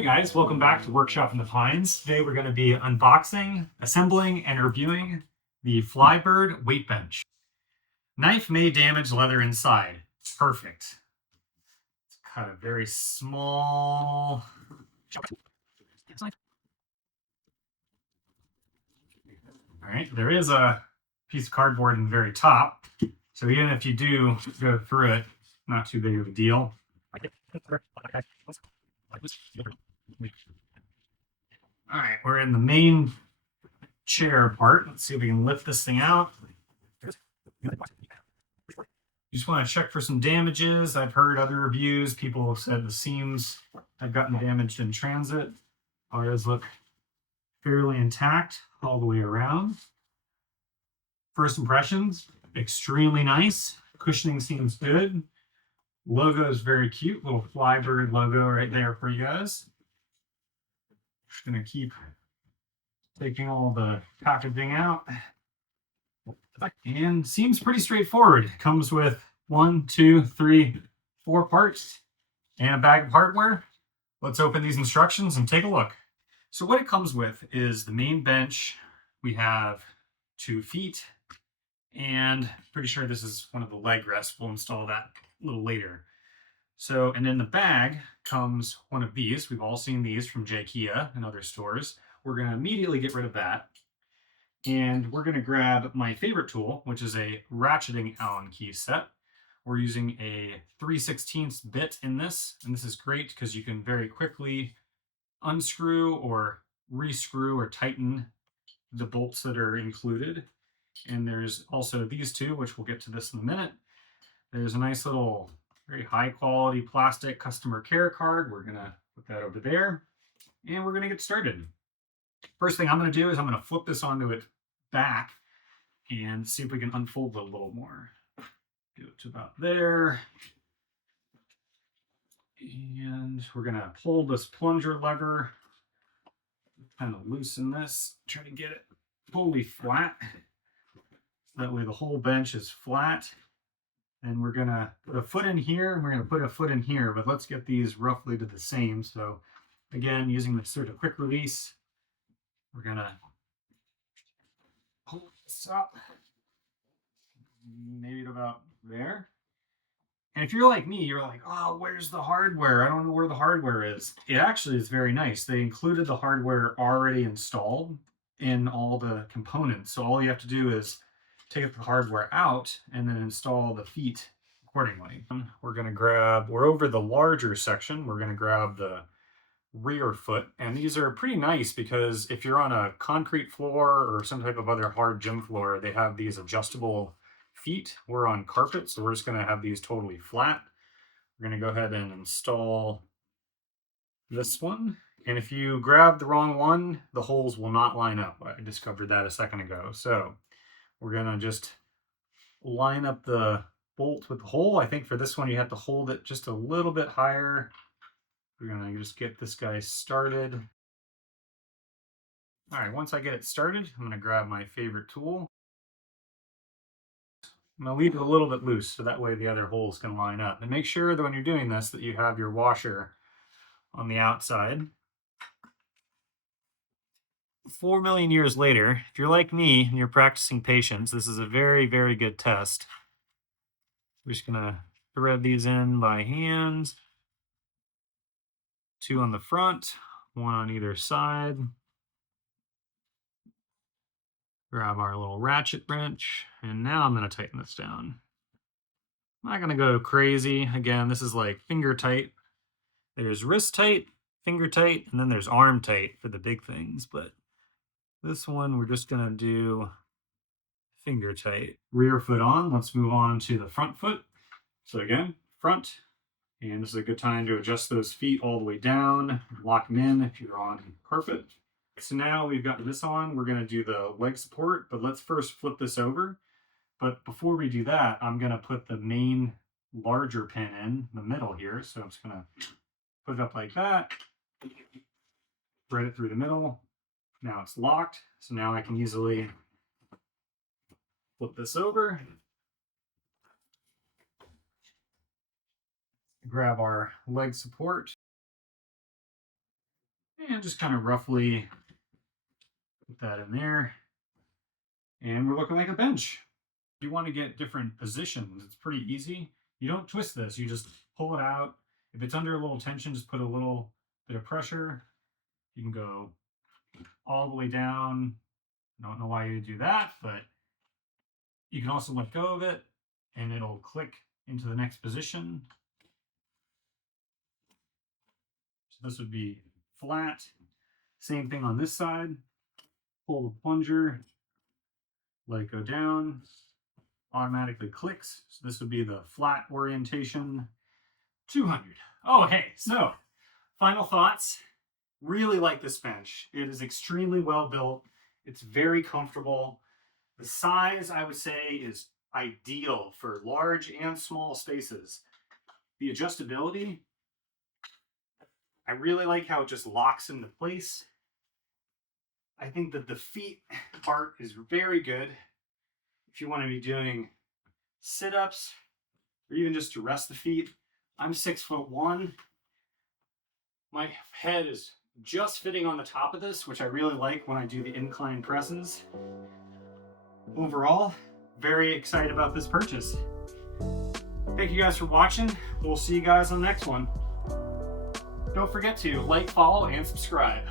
Hey guys, welcome back to Workshop in the Pines. Today we're going to be unboxing, assembling, and reviewing the FLYBIRD Weight Bench. Knife may damage leather inside. Perfect. Cut a very small... Alright, there is a piece of cardboard in the very top, so even if you do go through it, not too big of a deal. Alright, we're in the main chair part. Let's see if we can lift this thing out. You just want to check for some damages. I've heard other reviews. People have said the seams have gotten damaged in transit. Ours look fairly intact all the way around. First impressions, extremely nice. Cushioning seems good. Logo is very cute. Little FLYBIRD logo right there for you guys. Just going to keep taking all the packaging out. And seems pretty straightforward. Comes with 1, 2, 3, 4 parts and a bag of hardware. Let's open these instructions and take a look. So what it comes with is the main bench. We have 2 feet, and pretty sure this is one of the leg rests. We'll install that a little later. So, and in the bag comes one of these. We've all seen these from JKIA and other stores. We're going to immediately get rid of that. And we're going to grab my favorite tool, which is a ratcheting Allen key set. We're using a 3/16 bit in this, and this is great because you can very quickly unscrew or rescrew or tighten the bolts that are included. And there's also these two, which we'll get to this in a minute. There's a nice little, very high quality plastic customer care card. We're going to put that over there, and we're going to get started. First thing I'm going to do is I'm going to flip this onto its back and see if we can unfold it a little more. Get it to about there. And we're going to pull this plunger lever, kind of loosen this, try to get it fully flat. That way the whole bench is flat. And we're going to put a foot in here, and we're going to put a foot in here, but let's get these roughly to the same. So again, using the sort of quick release, we're going to pull this up, maybe to about there. And if you're like me, you're like, oh, where's the hardware? I don't know where the hardware is. It actually is very nice. They included the hardware already installed in all the components. So all you have to do is take the hardware out and then install the feet accordingly. We're going to grab, we're over the larger section. We're going to grab the rear foot, and these are pretty nice because if you're on a concrete floor or some type of other hard gym floor, they have these adjustable feet. We're on carpet, so we're just going to have these totally flat. We're going to go ahead and install this one, and if you grab the wrong one, the holes will not line up. I discovered that a second ago. So we're going to just line up the bolt with the hole. I think for this one you have to hold it just a little bit higher. We're going to just get this guy started. All right, once I get it started, I'm going to grab my favorite tool. I'm going to leave it a little bit loose so that way the other holes can line up. And make sure that when you're doing this that you have your washer on the outside. 4 million years later, if you're like me and you're practicing patience, this is a very, very good test. We're just going to thread these in by hand. 2 on the front, 1 on either side. Grab our little ratchet wrench, and now I'm going to tighten this down. I'm not going to go crazy. Again, this is like finger tight. There's wrist tight, finger tight, and then there's arm tight for the big things. But this one, we're just going to do finger tight. Rear foot on. Let's move on to the front foot. So again, front. And this is a good time to adjust those feet all the way down, lock them in if you're on carpet. So now we've got this on, we're going to do the leg support, but let's first flip this over. But before we do that, I'm going to put the main larger pin in the middle here. So I'm just going to put it up like that, thread it through the middle. Now it's locked, so now I can easily flip this over. Grab our leg support. And just kind of roughly put that in there. And we're looking like a bench. If you want to get different positions, it's pretty easy. You don't twist this, you just pull it out. If it's under a little tension, just put a little bit of pressure. You can go all the way down. I don't know why you do that, but you can also let go of it and it'll click into the next position. So this would be flat. Same thing on this side. Pull the plunger, let it go down, automatically clicks. So this would be the flat orientation. 200. Oh, hey, so final thoughts. Really like this bench. It is extremely well built. It's very comfortable. The size, I would say, is ideal for large and small spaces. The adjustability, I really like how it just locks into place. I think that the feet part is very good. If you want to be doing sit-ups or even just to rest the feet. I'm 6'1". My head is just fitting on the top of this, which I really like when I do the incline presses. Overall, very excited about this purchase. Thank you guys for watching. We'll see you guys on the next one. Don't forget to like, follow, and subscribe.